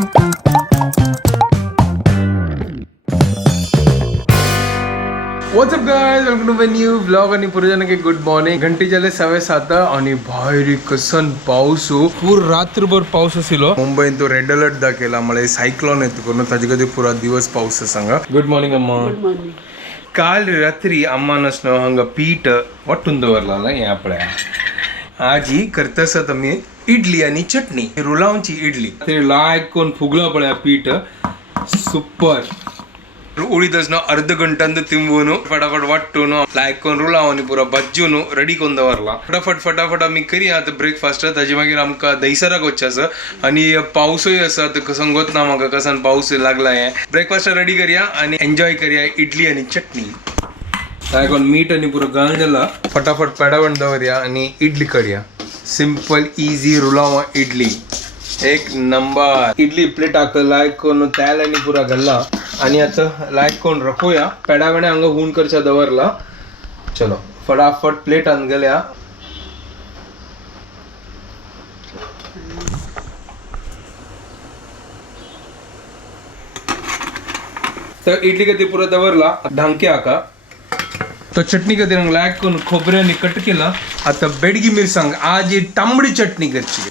What's up guys, welcome to my new vlog आणि पुरेजनके good morning. घंटी झाले 7:30 आणि भायरी कसन पाऊस पूर रात्रभर पाऊस आसिलो. मुंबईन तो रेड अलर्ट दाखयला मला सायक्लोन येतो करून ताजे कधी पुरा दिवस पाऊस सांगा. गुड मॉर्निंग अम्मा. Good morning. काल रात्री अम्मा नसनो हंग पीठ वाटून दवरला या आपल्या आजी करतसत आम्ही इडली आणि चटणी रुलावची इडली ते लायक कोण फुगला पळ्या पीठ सुपर उडीदच ना अर्ध घंटांत तिंबून फटाफट वाटून लायक कोण रुलावनी पुरा बज्जून रेडी कोण दवरला. फटाफट आम्ही करी आता ब्रेकफास्ट ताजी मागीर आमकां दहीसराक वच्चें आणि पावसूय आसा कसं गोत ना म्हाका कसान पाऊस लागला हे. ब्रेकफास्ट रेडी करया आणि एन्जॉय करया इडली आणि चटणी. लायक कोण मीठ आणि पुरो घाल जाला फटाफट पेडावण दवरया आणि इडली करया. सिंपल इजी रुलावा इडली एक नंबर. इडली प्लेट लायक कोण तेल आणि पुरा घालला आणि आता लायक कोण रखोया पेडावणे हांगा हून करच्या दवरला. चलो फटाफट प्लेट आन गेल्या. तर इडली कधी पुरा दवरला ढांके आका तो चटणी कधी रंग लायक कोण खोबऱ्याने कट केला. आता बेडगी मिरसांग आज ही तांबडी चटणी करची.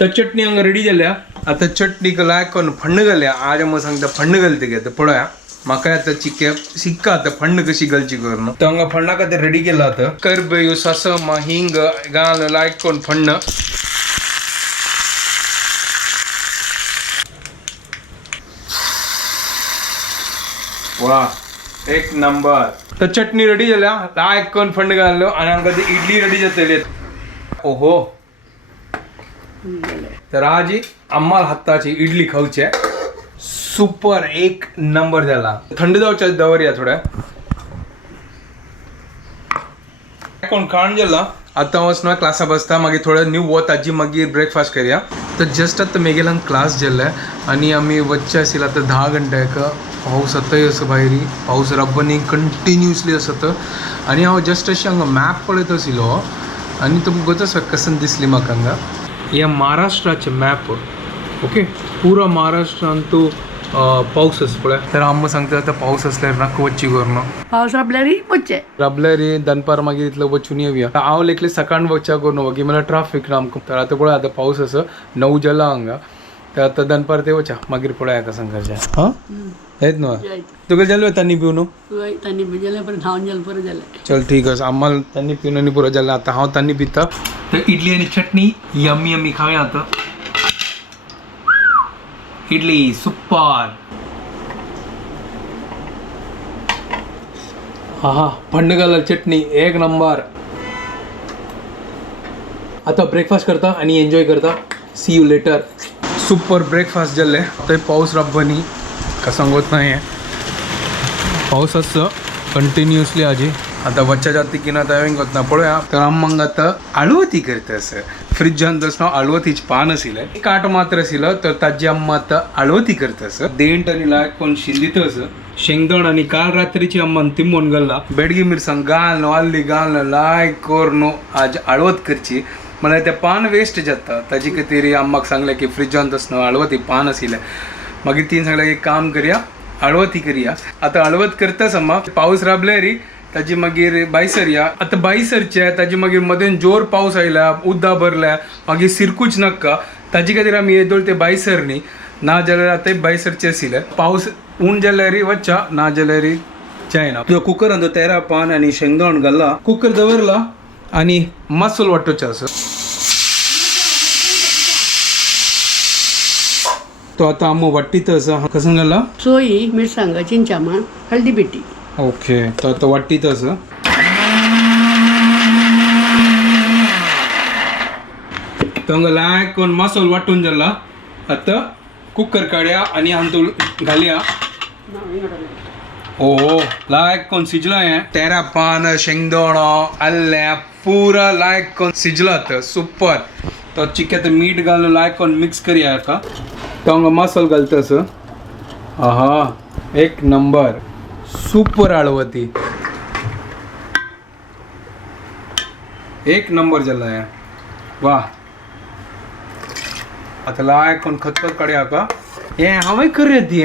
तर चटणी हांगा रेडी जाल्या. आता चटणीक लायक कोण फण्ण घाल्या. आज मग सांगता फण्ण घालते घे पळया म्हाका आता चिक्या शिक्का आता फण्ण कशी घालची करून तर हांगा फण्णा खातीर रेडी केला. आता करबेयो सासमा हिंग घाल लायक कोण फण्ण वा एक नंबर. तर चटणी रेडी झाल्या लायक कोण फंड घाललो आणि हांगा ती इडली रेडी जातली. ओहो तर आज आम्हाला हाताची इडली खाऊची सुपर एक नंबर झाला. थंड जावच्या दवरया थोड्या कोण खाण गेला. आता वचना क्लासा बसता मागीर थोडं न्यू वत आजी मागीर ब्रेकफास्ट करया. तर जस्ट आता मेगेलांक क्लास गेल्ले आणि आम्ही वच्चे आशिल्ले आता 10 घंट्याक. पाऊस आताय असं भायरी पाऊस रब्बनी कंटिन्युअसली असत आणि हांव जस्ट अशी हांगा मॅप पळयत आशिल्लो आणि तुमकां गतच कसन दिसली म्हाका हांगा या महाराष्ट्राचे मॅप. ओके पुरा महाराष्ट्रान तो पाऊस आसा पळय. तर आम्ही सांगता आता पाऊस असल्यार नाका वच्ची करून पाऊस आपल्याला वच्चे रबल्यार दनपार मागीर इतलं वचून येवया. हांव लेखले सकाळ वच्चा करून वगी मला ट्राफिक ना आमकां. तर आता पळय आता पाऊस आसा 9 जाला हांगा. तर आता दनपार ते वचा मागीर पळया कसा करचे. हां येत न्हू तुका जालो तांणी पिवन तांणी भिजले परत हांव जालें परत जालें. चल ठीक आसा आम्हाला तांणी पिवन आनी पुरो जालें. आता हांव तांणी पिता. तर इडली आणि चटणी यम्मी यम्मी खावया. आता इडली सुपर. हा फंड घाला चटणी एक नंबर. आता ब्रेकफास्ट करता आणि एन्जॉय करता. See you later. Super breakfast जाल्ले. थंय पाऊस रब्बनी कसा होत नाही पाऊस असतं कंटिन्युअसली आजी. आता वच्च्या जाती की ना तयारी होत ना पळया. तर आम्हांग आता आळवती करता असं फ्रिजान दसनो आळवतीचे पान आशिल्ले काट मात्र आशिल्लो. तर ताजी अम्मा आता आळवती करता असं देंट आणि लायक कोण शिंदित असं शेंगदाण आणि काल रात्रीची अम्मान तिंबून घालला. बेडगी मिरसांग घाल आल्ली घाल लायक कोर आज आळवत करची. मला ते पान वेस्ट जाता ताजी खातीर अम्माक सांगलें की फ्रिजान दसनो आळवती पान आशिल्ले. मागीर तीन सांगलें एक काम करया आळवती करया. आता आळवत करताच अम्मा पाऊस राबले री ताजी मागीर बायसर या. आता बायसरचे ताजी मागीर मदें जोर पाऊस आयला उदक भरल्या मागीर सिरकूच नाका. ताजे खातीर आमी येदोळ ते बायसर न्ही ना जाल्यार आतां बायसरचे आशिल्ले. पाऊस उण जाल्यार वच्चा ना जाल्यार जायना. कुकर तो तेरा पान आणि शेंगदाण घालला. कुकर दवरला आणि मसालो वाटोवचो असो. तो आता आम्ही वाटीत असं कसं घाला सोयी मिरसांग चिंचामा हळदी पिठी. ओके तो आता वाटीत असं तो लायक कोण मसालो वाटून जाला. आता कुकर काढया आणि आमतो घालया. ओ लायक कोण शिजला हे. तेरा पान शेंगदाण आल्ल्या पुरा लायक कोण शिजला. तर सुपर. तो चिक्यात मीठ घालून लायक कोण मिक्स करया का तो मसालो घालता असं. आहा एक नंबर सुपर आळवती एक नंबर झाला आहे. वाह आता लाय कोण खतखत कडे आका हे हांवें करूं ती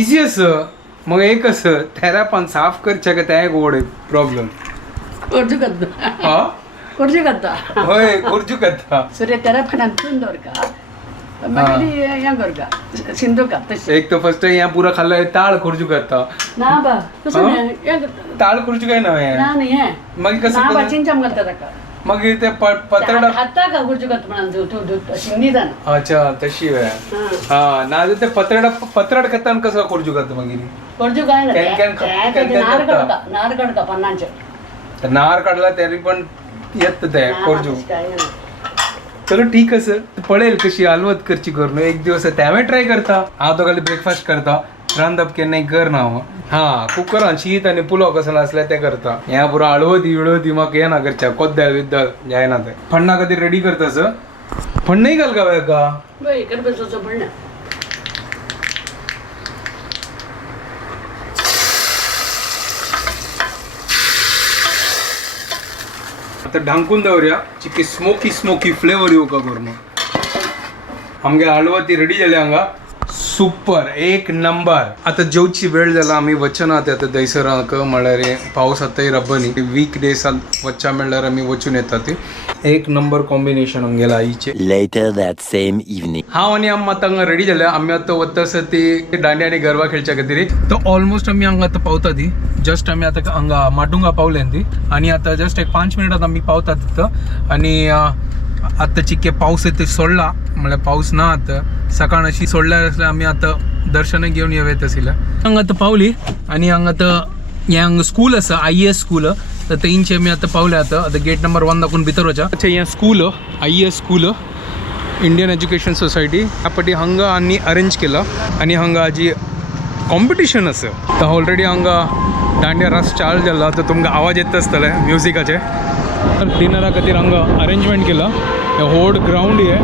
इजी असं मग एक असं त्याला पण साफ करचे का त्या एक व्हड प्रॉब्लेम ಕೊರ್ಜು ಕದ್ದು हा ಕೊರ್ಜು ಕದ್ದ होय खुर्जू करता ಸರಿ ತೆರ ಫನ ತುಂದೋರ್ಕ ಮಗಲಿ ಹೆಂಗೋರ್ಕ ಸಿಂಧುಕ ತಸಿ एक तर फर्स्ट या पुरा खाल्लं ताळ खुर्जू करता ನಾ ಬಾ कसं ಹೆಂಗ ताळ खुर्जू काय नव्हे ನಾನು ಹೇ मग ನಾ कसं ಬಾ करू? ಚಿಂಚಮ್ ಕಲ್ತದಕ मग ते पत्रडा ಹತ್ತಾಗ ಕುರ್ಜು ಕತ್ತು ಮಣ ತು ಸಿಂಧಿದಾನ अच्छा तशी वेळ हा ना ते पत्रड करताना कसं खुर्जू करतो मग हिने? ಕೊರ್ಜು ಗಾಯನ कॅन ನಾರು ಕಡ್ಕ ಪನ್ನಾಂಚ तर नार काढला तरी पण येत ते खुर्जू चलो ठीक आहे सर पडेल कशी अलवत करची करून एक दिवस त्यामुळे ट्राय करता हा तो खाली ब्रेकफास्ट करता रांधप के नाही कर ना हा कुकर शीत आणि पुलाव कसं असल्या ते करता ह्या पुरा अळवती विळवती मग ये ना करच्या कोद्दाळ विद्दाळ जाय ना ते फण्णा कधी रेडी करतास फण नाही घाल का बाई कर बसचं पण ना आता ढांकून दवरूया चिकी स्मोकी फ्लेवर येऊ का करून आमगे हलवती रेडी झाले हांगा सुपर एक नंबर आता जेवची वेळ झाला आम्ही वचन आहात आता दैसराक म्हळ्यार पावस आताय रब्बनी वीक डेज वच्चा म्हणल्यार आम्ही वचून येतात ते एक नंबर कॉम्बिनेशन आमगेला आईचे Later that same evening. हा आणि आम्ही आता हांगा रेडी झाले आम्ही आता वत्तास ते दांडिया आणि गरबा खेळच्या खातीर तर ऑलमोस्ट आम्ही हांगा आता पावता ती जस्ट आम्ही आता हांगा माटुंगा पावले ती आणि आता जस्ट एक 5 मिनिटात आम्ही पावतात तिथं आणि आता चिक्के पाऊस येते सोडला म्हणजे पाऊस ना आता सकाळ अशी सोडल्यार असल्या आम्ही आता दर्शन घेऊन येवेत आशिल्ले हांगा आता पावली आणि हांगा आता हे हांगा स्कूल आसा IAS स्कूल तर तेंचे आमी आता पावले आता गेट नंबर 1 दाखवून भितर वचा अच्छा हे school IAS school Indian education society ह्या पाटी हांगा आनी अरेंज केला आणि हांगा हाजी कॉम्पिटिशन आसा तर ऑलरेडी हांगा दांडिया रास चालू जाला तर तुमकां आवाज येत आसतले म्युझिकाचे तर डिनरा खातीर हांगा अरेंजमेंट केला हे व्हड ग्राउंड हे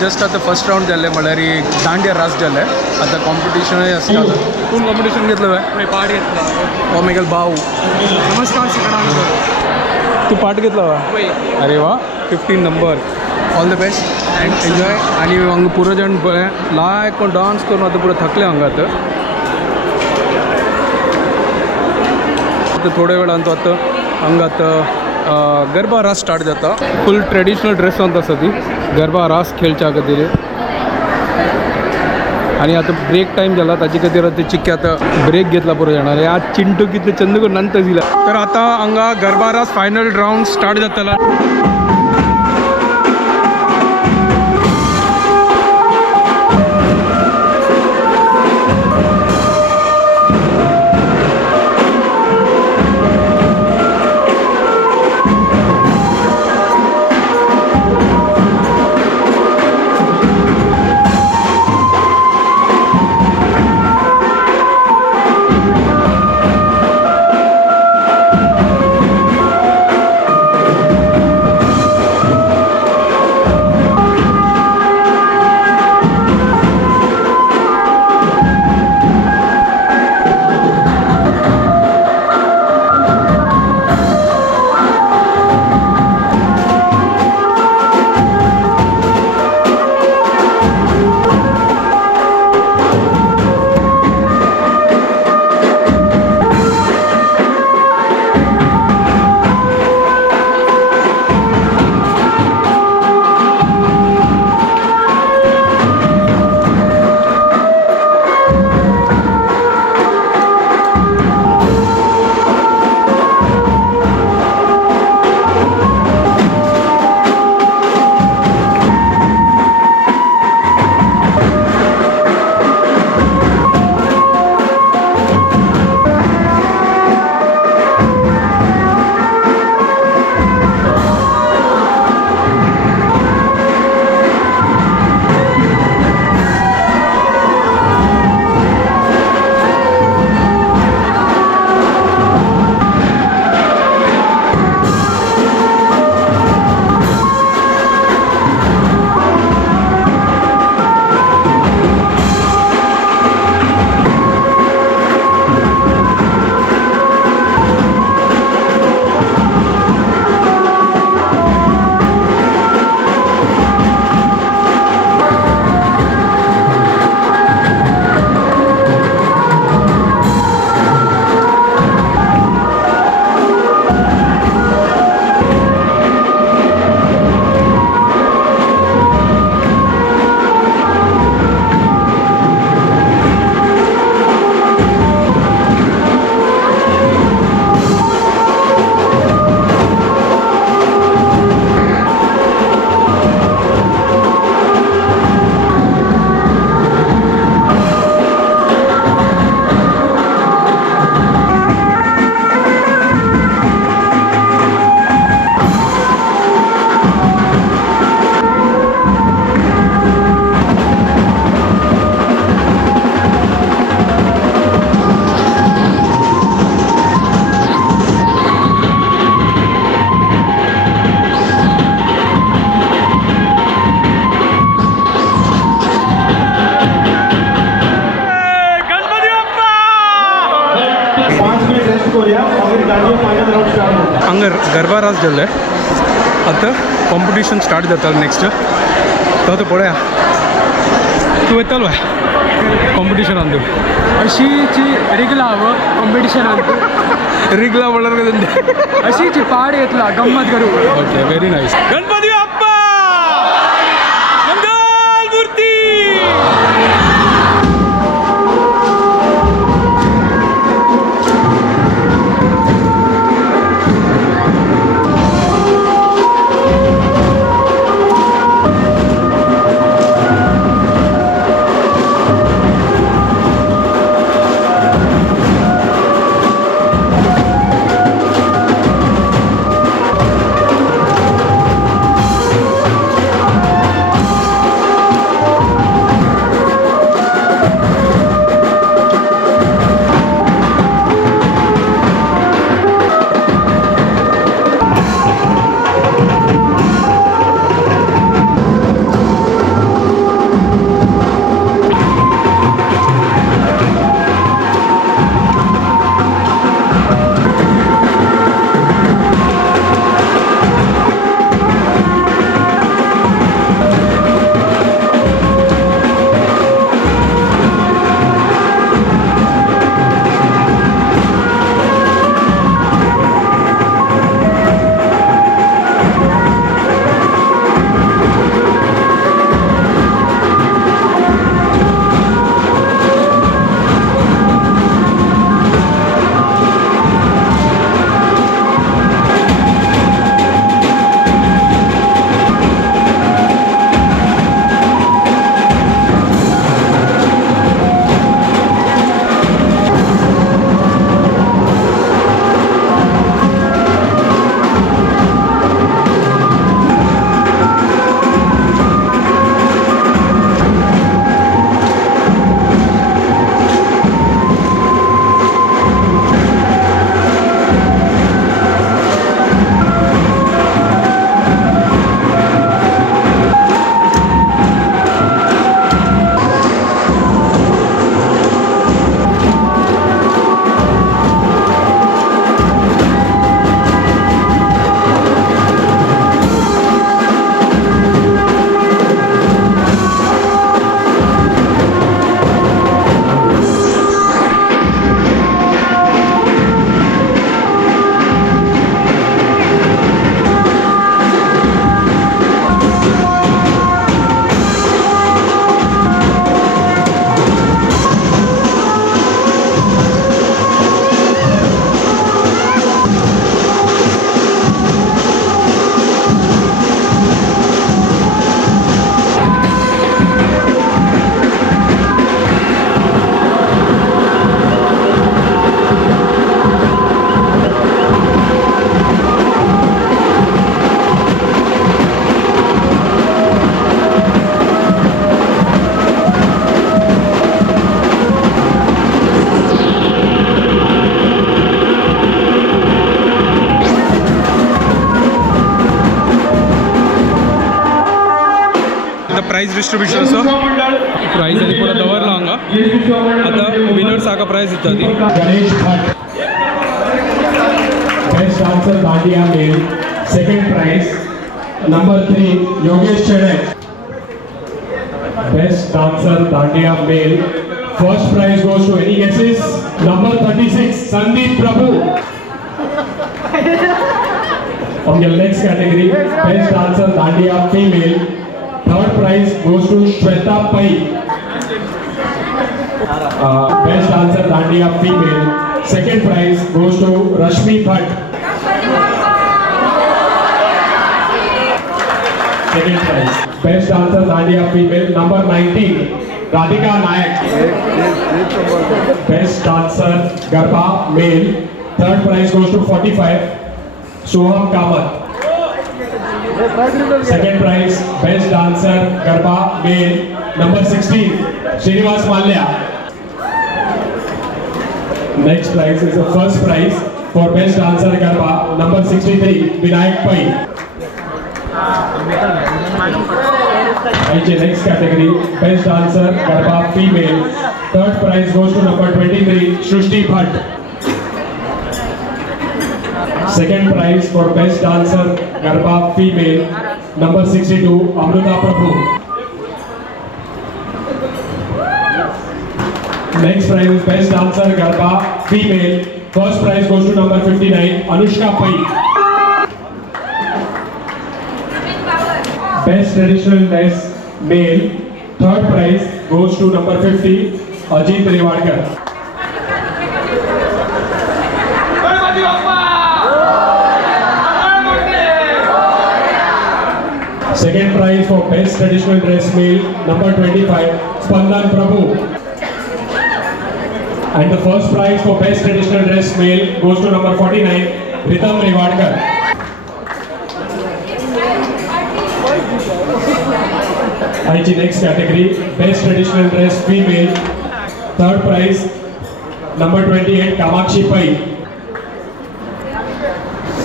जस्ट आता फर्स्ट राऊंड झाले म्हळ्यार दांडिया रास झाले आता कॉम्पिटिशनय आसता कोण कॉम्पिटिशन घेतलं काय पार्ट घेतला ओमेगल भाऊ नमस्कार सगळ्यांना तू पार्ट घेतला वा अरे वा 15 number all the best and enjoy आणि हांगा पुरो जाण लायक कोण डान्स करून आता पुरो थकले हांगा आता थोड्या वेळान तो आता हांगा आता गरबा रास स्टार्ट जाता फुल ट्रेडिशनल ड्रेस आसा ती गरबा रास खेळच्या खातीर आणि आता ब्रेक टाइम झाला ताचे खातीर आता चिक्के आता ब्रेक घेतला पुरो जाणार आज चिंटू कितले चंद करून नंतर दिला तर आता हांगा गरबा रास फायनल राउंड स्टार्ट जातला रास जाल्ले आतां कॉम्पिटिशन स्टार्ट जाता नेक्स्ट तो पळया तूं वयतालो कॉम्पिटिशन आनी अशीची रिगला कॉम्पिटिशन रिगला म्हणल्यार कितें अशीची पाड येतला गंमत करू okay very nice Ganpati Bappa मंगल मूर्ती प्राइज डिस्ट्रीब्यूशन असो प्राइज आनी पूरा दवरला हांगा आतां विनर्स हाका प्राइज दिता ती Ganesh Bhatt best dancer Dandiya male second prize number 3 Yogesh Chede best dancer Dandiya male first prize goes to any guesses number 36 Sandeep Prabhu from the next category best dancer Dandiya female third prize goes to Shweta Pai best dancer Dandiya female second prize goes to Rashmi Bhatt second prize best dancer Dandiya female number 19 Radhika Nayak best dancer Garba male third prize goes to 45 Soham Kamath second prize best dancer Garba male number 16 Srinivas Malya next prize is the first prize for best dancer Garba number 63 Vinayak Pai next category best dancer Garba female third prize goes to number 23 Shrishti Bhatt Second prize for best dancer Garba female, number 62 Amrita Prabhu. Next prize is best dancer Garba female. First prize goes to number 59 Anushka Pai. Best traditional dress male. Third prize goes to number 50 Ajit Rewadkar. Second prize for best traditional dress male, number 25 Spandan Prabhu. And the first prize for best traditional dress male goes to number 49 Ritam Rewadkar. IG next category, best traditional dress female. Third prize, number 28 Kamakshi Pai.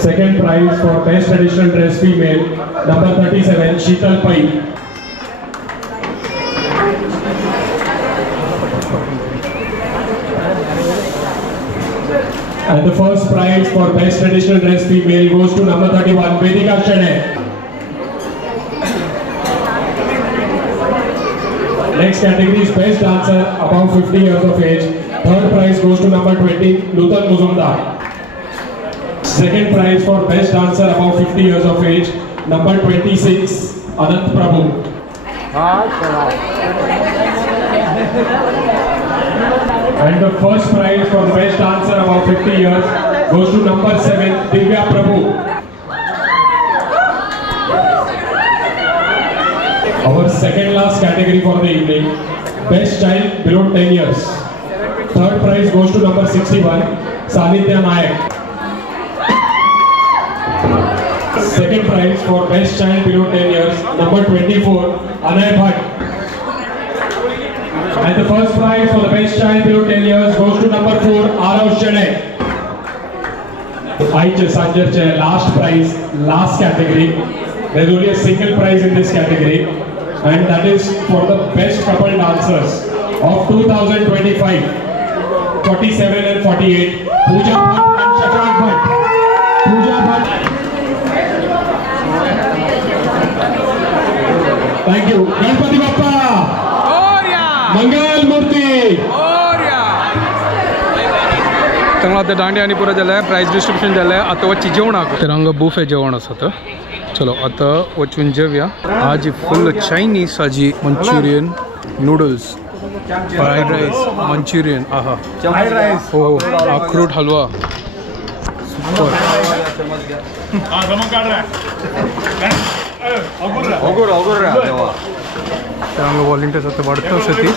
Second prize for best traditional dress female, number 37 Sheetal Pai. And the first prize for best traditional dress female goes to number 31 Vedika Shane. Next category is best dancer above 50 years of age. Third prize goes to number 20 Nutan Muzumdar. Second prize for best dancer above 50 years of age, number 26 Anant Prabhu. And the first prize for the best dancer above 50 years goes to number 7 Divya Prabhu. Our second last category for the evening, best child below 10 years. Third prize goes to number 61 Sanidhya Nayak. Second prize for best child below 10 years, number 24 Anay Bhatt. And the first prize for the best child below 10 years goes to number 4 Arav Shane. Sanjay, last prize, last category. There is only a single prize in this category, and that is for the best couple dancers of 2025. 47 and 48, Pooja Bhatt and Shashank Bhatt. Pooja Bhatt. Thank you. Ganpati Bappa. Mangal Murti. चांगला आता दांडिया आणि पुरा झाला आहे, price distribution झालं आहे. आता वच्ची जेवण आको तर हांगा बुफे जेवण आसा तर चलो आता वचून जेवया. आज फुल चायनीज आजी Manchurian noodles fried rice Manchurian आहा फ्राइड राइस हो अखरोट हलवा सुपर हांगा वॉलंटियर्स आता वाडता आसा ती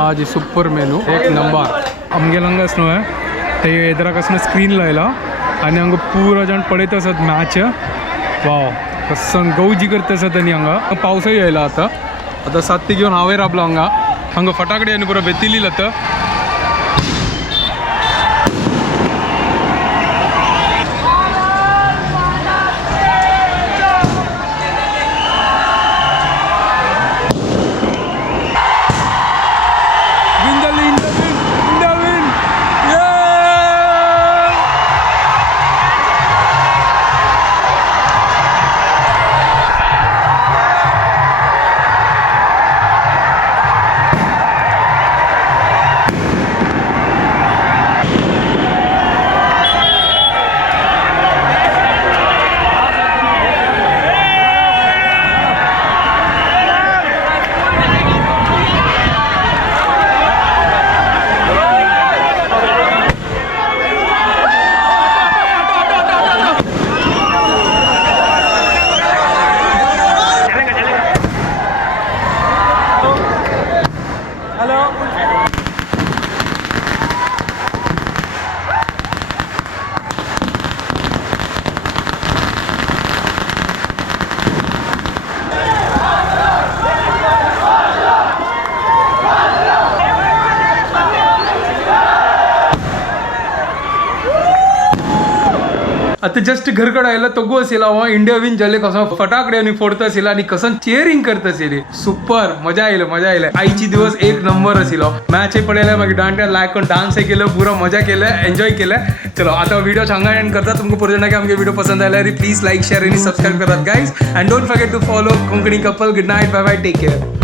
आज सुपर मेनू एक नंबर आमगेल हांगा न्हू आहे ते इधराक आसना स्क्रीन लायला आनी हांगा पुरो जाण पळयत आसात मॅच. वाव कसन गौजी करता आसात आनी हांगा पावसूय येयला आतां आतां सात्ती घेवन हांवें राबलो हांगा फटाकडे आनी पुरो बेतिल्ली जाता. आता जस्ट घरकडे आयला तगो असेल हांव इंडिया विन जाले कसं फटाकडे आणि फोडता असेल आणि कसं चेअरिंग करता असेल सुपर मजा आयलं आईची दिवस एक नंबर असेल मॅच पडले मागीर डांट्या लायक करून डान्स केलं पुरा मजा केलं एन्जॉय केलं चलो आता व्हिडिओ चांगला एंड करता तुमको पुढे की आमगे व्हिडिओ पसंद आला प्लीज लाईक शेअर आणि सबस्क्राईब करतात guys and don't forget to follow Konkani couple good night bye bye take care